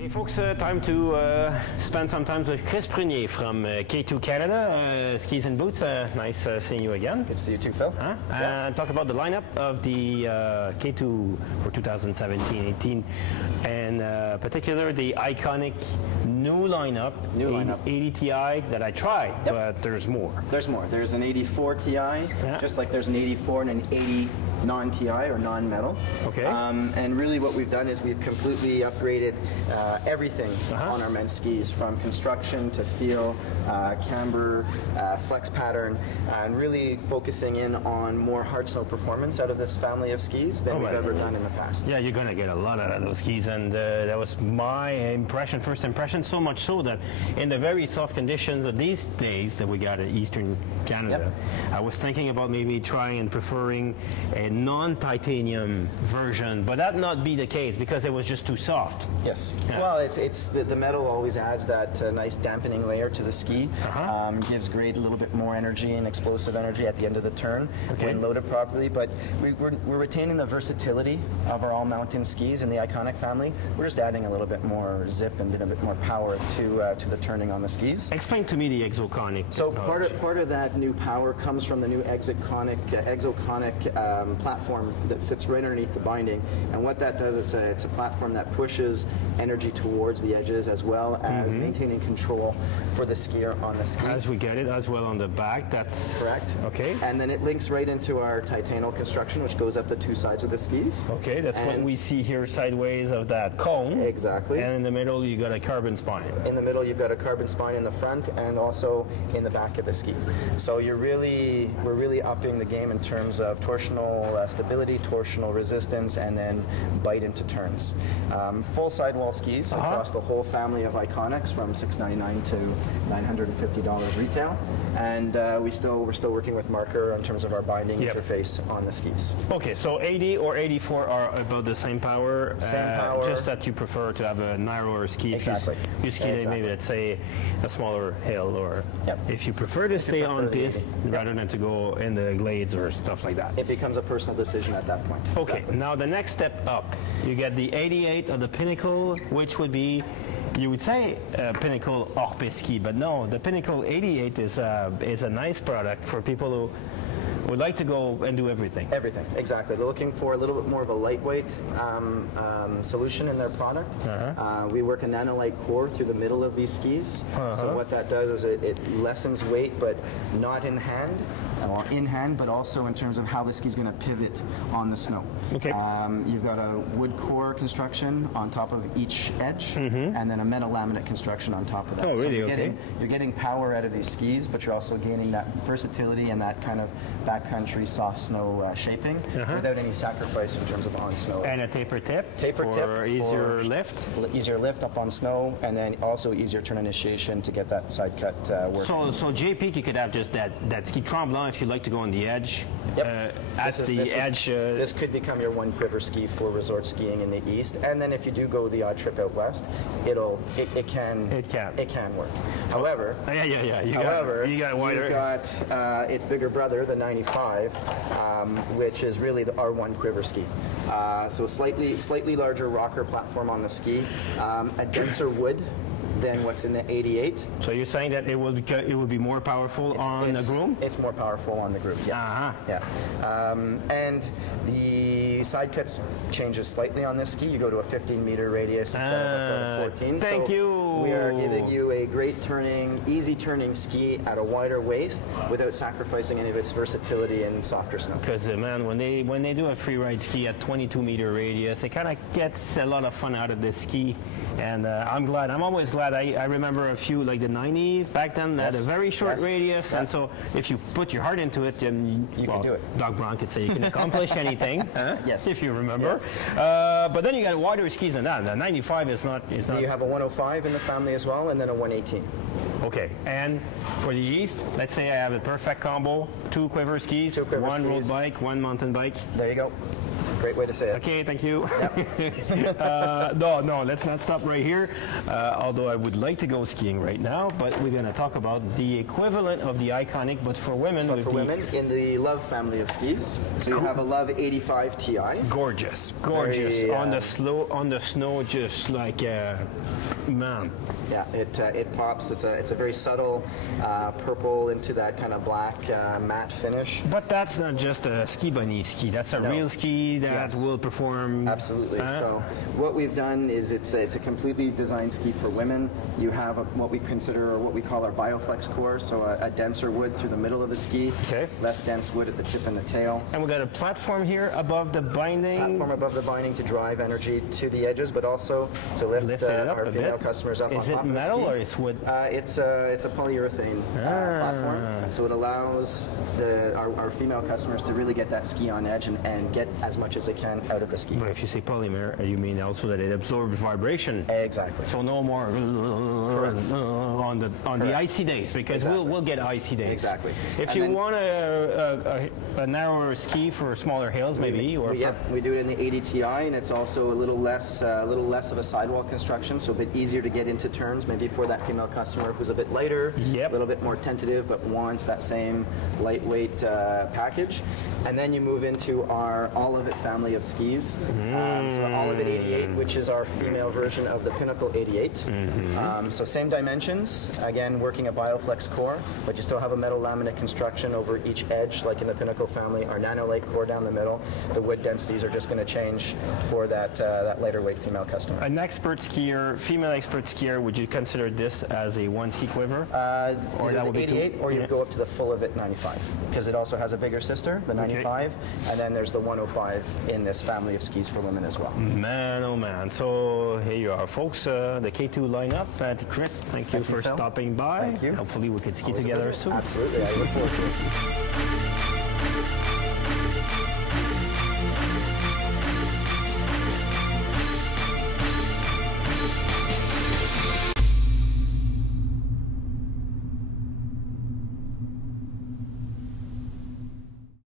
Hey folks, time to spend some time with Chris Prunier from K2 Canada, Skis and Boots. Nice seeing you again. Good to see you too, Phil. Yeah. And talk about the lineup of the K2 for 2017-18, and particular the iconic new lineup, 80 Ti that I tried, but there's more. There's more. There's an 84 Ti, just like there's an 84 and an 80 non-Ti or non-metal. Okay. And really what we've done is we've completely upgraded everything on our men's skis, from construction to feel, camber, flex pattern, and really focusing in on more hard snow performance out of this family of skis than we've ever done in the past. Yeah, you're going to get a lot out of those skis, and that was my impression, first impression, so much so that in the very soft conditions of these days that we got in Eastern Canada, I was thinking about maybe trying and preferring a non-titanium version, but that not be the case because it was just too soft. Yes. Yeah. Well, it's the metal always adds that nice dampening layer to the ski. Gives great a little bit more energy and explosive energy at the end of the turn when loaded properly. But we're retaining the versatility of our all-mountain skis in the iconic family. We're just adding a little bit more zip and a bit more power to the turning on the skis. Explain to me the exoconic. So part of that new power comes from the new exoconic platform that sits right underneath the binding, and what that does, it's a platform that pushes energy towards the edges as well as maintaining control for the skier on the ski. As we get it as well on the back, that's correct. Okay. And then it links right into our titanial construction, which goes up the two sides of the skis. Okay, that's what we see here sideways of that cone. Exactly. And in the middle you got a carbon spine. In the middle you've got a carbon spine in the front and also in the back of the ski. So we're really upping the game in terms of torsional stability, torsional resistance, and then bite into turns. Full sidewall skis across the whole family of Iconics, from $699 to $950 retail, and we're still working with Marker in terms of our binding interface on the skis. Okay, so 80 or 84 are about the same power. Just that you prefer to have a narrower ski. Exactly. If you ski maybe, let's say, a smaller hill, or if you prefer to stay on piste rather than to go in the glades or stuff like that. It becomes a personal decision at that point. Okay, now the next step up, you get the 88 of the Pinnacle, which would be, you would say, Pinnacle hors piste ski, but no, the Pinnacle 88 is a nice product for people who would like to go and do everything. Everything, exactly. They're looking for a little bit more of a lightweight solution in their product. We work a nanolite core through the middle of these skis. So what that does is it lessens weight, but not in hand, or in hand, but also in terms of how the ski is going to pivot on the snow. Okay. You've got a wood core construction on top of each edge, and then a metal laminate construction on top of that. Oh, really? So you're getting power out of these skis, but you're also gaining that versatility and that kind of backcountry soft snow shaping without any sacrifice in terms of on snow. And a taper tip for easier lift. Easier lift up on snow, and then also easier turn initiation to get that side cut working. So JP, you could have just that ski tremblant if you like to go on the edge. This could become your one quiver ski for resort skiing in the east, and then if you do go the odd trip out west, it can work. However, you got wider. You've got its bigger brother, the 95, which is really our one quiver ski. So a slightly larger rocker platform on the ski, a denser wood than what's in the 88. So you're saying that it will be more powerful on the groom? It's more powerful on the groom, yes. And the side cut changes slightly on this ski. You go to a 15-meter radius instead of a 14. Thank you. We are giving you a great turning, easy turning ski at a wider waist without sacrificing any of its versatility in softer snow. Because man, when they do a free ride ski at 22-meter radius, it kind of gets a lot of fun out of this ski. And I'm always glad. I remember a few, like the 90 back then, that had a very short radius, and so if you put your heart into it, then you can do it. Doc Brown could say you can accomplish anything, yes, if you remember. Yes. But then you got wider skis than that. The 95 is not. You have a 105 in the family as well, and then a 118. Okay, and for the east, let's say I have a perfect combo: 2 quiver skis, 1 road bike, 1 mountain bike. There you go. Great way to say it. Okay, thank you. Yep. No, let's not stop right here. Although I would like to go skiing right now, but we're going to talk about the equivalent of the iconic, but for women. But for women, in the Love family of skis. So you have a Love 85 Ti. Gorgeous. Very, on the snow, just like man. Yeah, it pops. It's a very subtle purple into that kind of black matte finish. But that's not just a ski bunny ski. That's a real ski that will perform. Absolutely. So what we've done is it's a completely designed ski for women. You have what we consider, or what we call our Bioflex core, so a denser wood through the middle of the ski, less dense wood at the tip and the tail. And we've got a platform here above the binding. Platform above the binding to drive energy to the edges, but also to lift it up our a female bit. customers up Is on it top of the metal ski. or it's wood? It's a polyurethane platform, so it allows our female customers to really get that ski on edge and get as much as they can out of the ski. But if you say polymer, you mean also that it absorbs vibration. Exactly. So no more on the icy days, because we'll get icy days. Exactly. If you want a narrower ski for smaller hills, maybe. We do it in the 80 Ti, and it's also a little less of a sidewall construction, so a bit easier to get into turns, maybe for that female customer who's a bit lighter, a little bit more tentative, but wants that same lightweight package. And then you move into our All of It family of skis. So All of It 88, which is our female version of the Pinnacle 88. So same dimensions, again working a Bioflex core, but you still have a metal laminate construction over each edge, like in the Pinnacle family. Our Nanolite core down the middle. The wood densities are just going to change for that lighter weight female customer. An expert skier, female expert skier, would you consider this as a one ski quiver? Or that would be 88, or you go up to the full of it 95, because it also has a bigger sister, the 95, and then there's the 105 in this family of skis for women as well. Man, oh man. So here you are, folks. The K2 lineup. Chris, thank you for stopping by. Thank you. Hopefully we could ski together soon. Absolutely, I look forward to it.